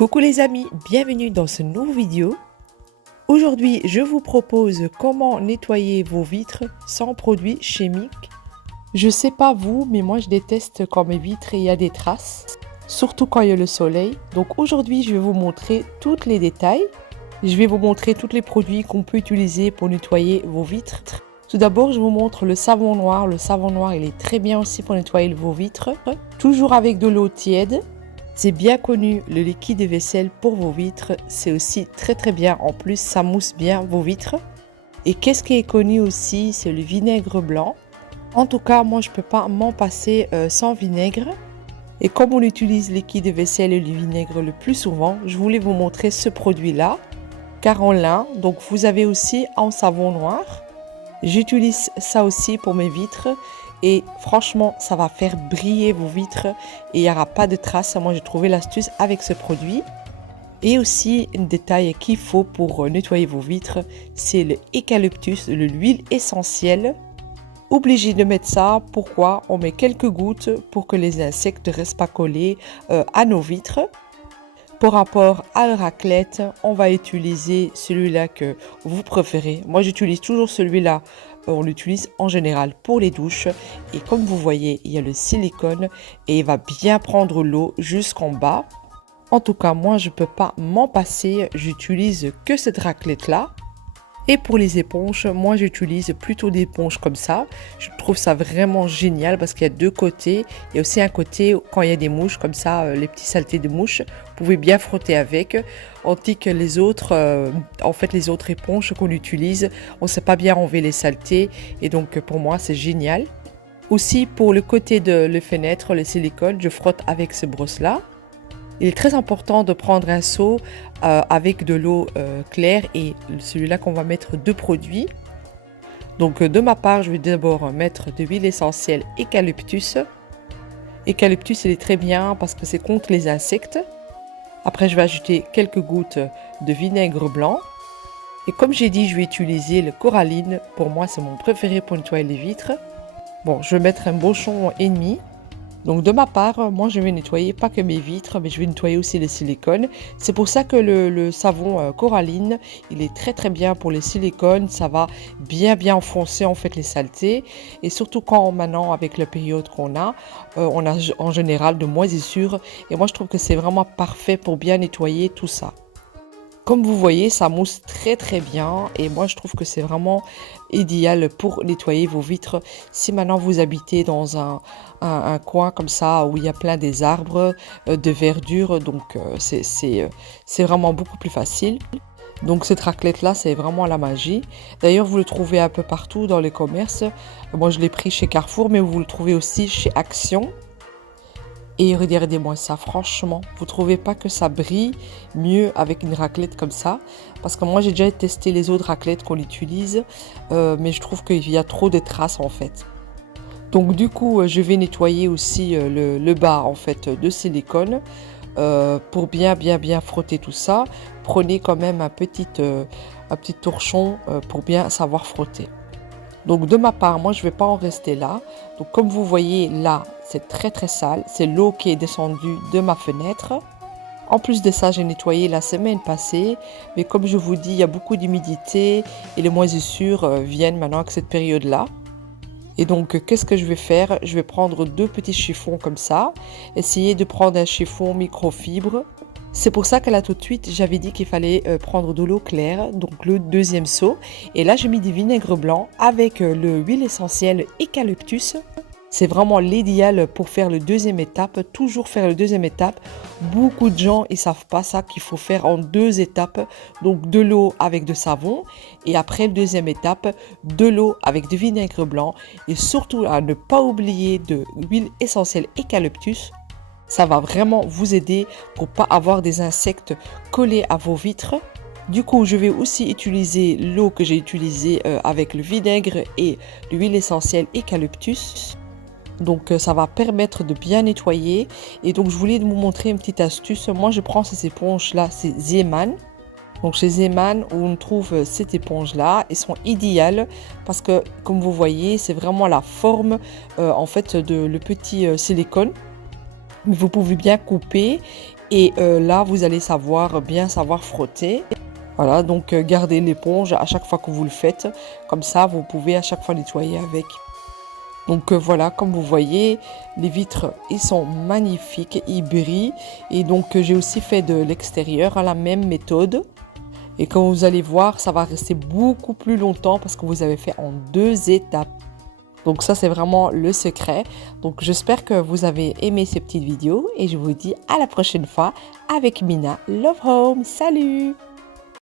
Coucou les amis, bienvenue dans ce nouveau vidéo. Aujourd'hui, je vous propose comment nettoyer vos vitres sans produits chimiques. Je sais pas vous, mais moi je déteste quand mes vitres il y a des traces, surtout quand il y a le soleil. Donc aujourd'hui, je vais vous montrer tous les détails. Je vais vous montrer tous les produits qu'on peut utiliser pour nettoyer vos vitres. Tout d'abord, je vous montre le savon noir. Le savon noir, il est très bien aussi pour nettoyer vos vitres. Toujours avec de l'eau tiède. C'est bien connu, le liquide de vaisselle pour vos vitres, c'est aussi très bien. En plus, ça mousse bien vos vitres. Et qu'est-ce qui est connu aussi, c'est le vinaigre blanc. En tout cas, moi, je ne peux pas m'en passer sans vinaigre. Et comme on utilise le liquide de vaisselle et le vinaigre le plus souvent, je voulais vous montrer ce produit-là. Car en lin, donc vous avez aussi en savon noir. J'utilise ça aussi pour mes vitres. Et franchement, ça va faire briller vos vitres et il n'y aura pas de traces. Moi, j'ai trouvé l'astuce avec ce produit. Et aussi, un détail qu'il faut pour nettoyer vos vitres, c'est l'eucalyptus, l'huile essentielle. Obligé de mettre ça. Pourquoi? On met quelques gouttes pour que les insectes ne restent pas collés à nos vitres. Par rapport à la raclette, on va utiliser celui-là que vous préférez. Moi, j'utilise toujours celui-là. On l'utilise en général pour les douches. Et comme vous voyez, il y a le silicone et il va bien prendre l'eau jusqu'en bas. En tout cas, moi, je ne peux pas m'en passer. J'utilise que cette raclette-là. Et pour les éponges, moi j'utilise plutôt des éponges comme ça. Je trouve ça vraiment génial parce qu'il y a deux côtés. Il y a aussi un côté quand il y a des mouches comme ça, les petits saletés de mouches. Vous pouvez bien frotter avec. Tandis que les autres, les autres éponges qu'on utilise, on ne sait pas bien enlever les saletés. Et donc pour moi c'est génial. Aussi pour le côté de la fenêtre, le silicone, je frotte avec ce brosse-là. Il est très important de prendre un seau avec de l'eau claire et celui-là qu'on va mettre deux produits. Donc de ma part, je vais d'abord mettre de l'huile essentielle eucalyptus. Eucalyptus, il est très bien parce que c'est contre les insectes. Après, je vais ajouter quelques gouttes de vinaigre blanc. Et comme j'ai dit, je vais utiliser le coralline. Pour moi, c'est mon préféré pour nettoyer les vitres. Bon, je vais mettre un bouchon et demi. Donc de ma part, moi je vais nettoyer pas que mes vitres, mais je vais nettoyer aussi le silicone. C'est pour ça que le savon coralline, il est très bien pour les silicones. Ça va bien enfoncer en fait les saletés. Et surtout quand maintenant avec la période qu'on a, on a en général de moisissures. Et moi je trouve que c'est vraiment parfait pour bien nettoyer tout ça. Comme vous voyez, ça mousse très bien et moi je trouve que c'est vraiment idéal pour nettoyer vos vitres. Si maintenant vous habitez dans un coin comme ça où il y a plein des arbres, de verdure, donc c'est vraiment beaucoup plus facile. Donc cette raclette là, c'est vraiment la magie. D'ailleurs, vous le trouvez un peu partout dans les commerces. Moi je l'ai pris chez Carrefour, mais vous le trouvez aussi chez Action. Et regardez-moi ça, franchement, vous trouvez pas que ça brille mieux avec une raclette comme ça? Parce que moi, j'ai déjà testé les autres raclettes qu'on utilise, mais je trouve qu'il y a trop de traces en fait. Donc du coup, je vais nettoyer aussi le bas en fait de silicone pour bien frotter tout ça. Prenez quand même un petit torchon pour bien savoir frotter. Donc de ma part, moi je ne vais pas en rester là. Donc comme vous voyez là, c'est très sale. C'est l'eau qui est descendue de ma fenêtre. En plus de ça, j'ai nettoyé la semaine passée. Mais comme je vous dis, il y a beaucoup d'humidité et les moisissures viennent maintenant avec cette période-là. Et donc, qu'est-ce que je vais faire? Je vais prendre deux petits chiffons comme ça. Essayer de prendre un chiffon microfibre. C'est pour ça que là tout de suite j'avais dit qu'il fallait prendre de l'eau claire, donc le deuxième seau. Et là j'ai mis du vinaigre blanc avec l'huile essentielle eucalyptus. C'est vraiment l'idéal pour faire le deuxième étape, toujours faire le deuxième étape. Beaucoup de gens ils savent pas ça qu'il faut faire en deux étapes, donc de l'eau avec de savon et après le deuxième étape de l'eau avec du vinaigre blanc et surtout à ne pas oublier de l'huile essentielle eucalyptus. Ça va vraiment vous aider pour ne pas avoir des insectes collés à vos vitres. Du coup, je vais aussi utiliser l'eau que j'ai utilisée avec le vinaigre et l'huile essentielle eucalyptus. Donc, ça va permettre de bien nettoyer. Et donc, je voulais vous montrer une petite astuce. Moi, je prends ces éponges-là, c'est Zeeman. Donc, chez Zeeman, on trouve cette éponge-là. Elles sont idéales parce que, comme vous voyez, c'est vraiment la forme en fait de le petit silicone. Mais vous pouvez bien couper et là, vous allez bien savoir frotter. Voilà, donc gardez l'éponge à chaque fois que vous le faites. Comme ça, vous pouvez à chaque fois nettoyer avec. Donc voilà, comme vous voyez, les vitres, ils sont magnifiques, ils brillent. Et donc j'ai aussi fait de l'extérieur à la même méthode. Et comme vous allez voir, ça va rester beaucoup plus longtemps parce que vous avez fait en 2 étapes. Donc ça, c'est vraiment le secret. Donc j'espère que vous avez aimé ces petites vidéos et je vous dis à la prochaine fois avec Mina Love Home. Salut!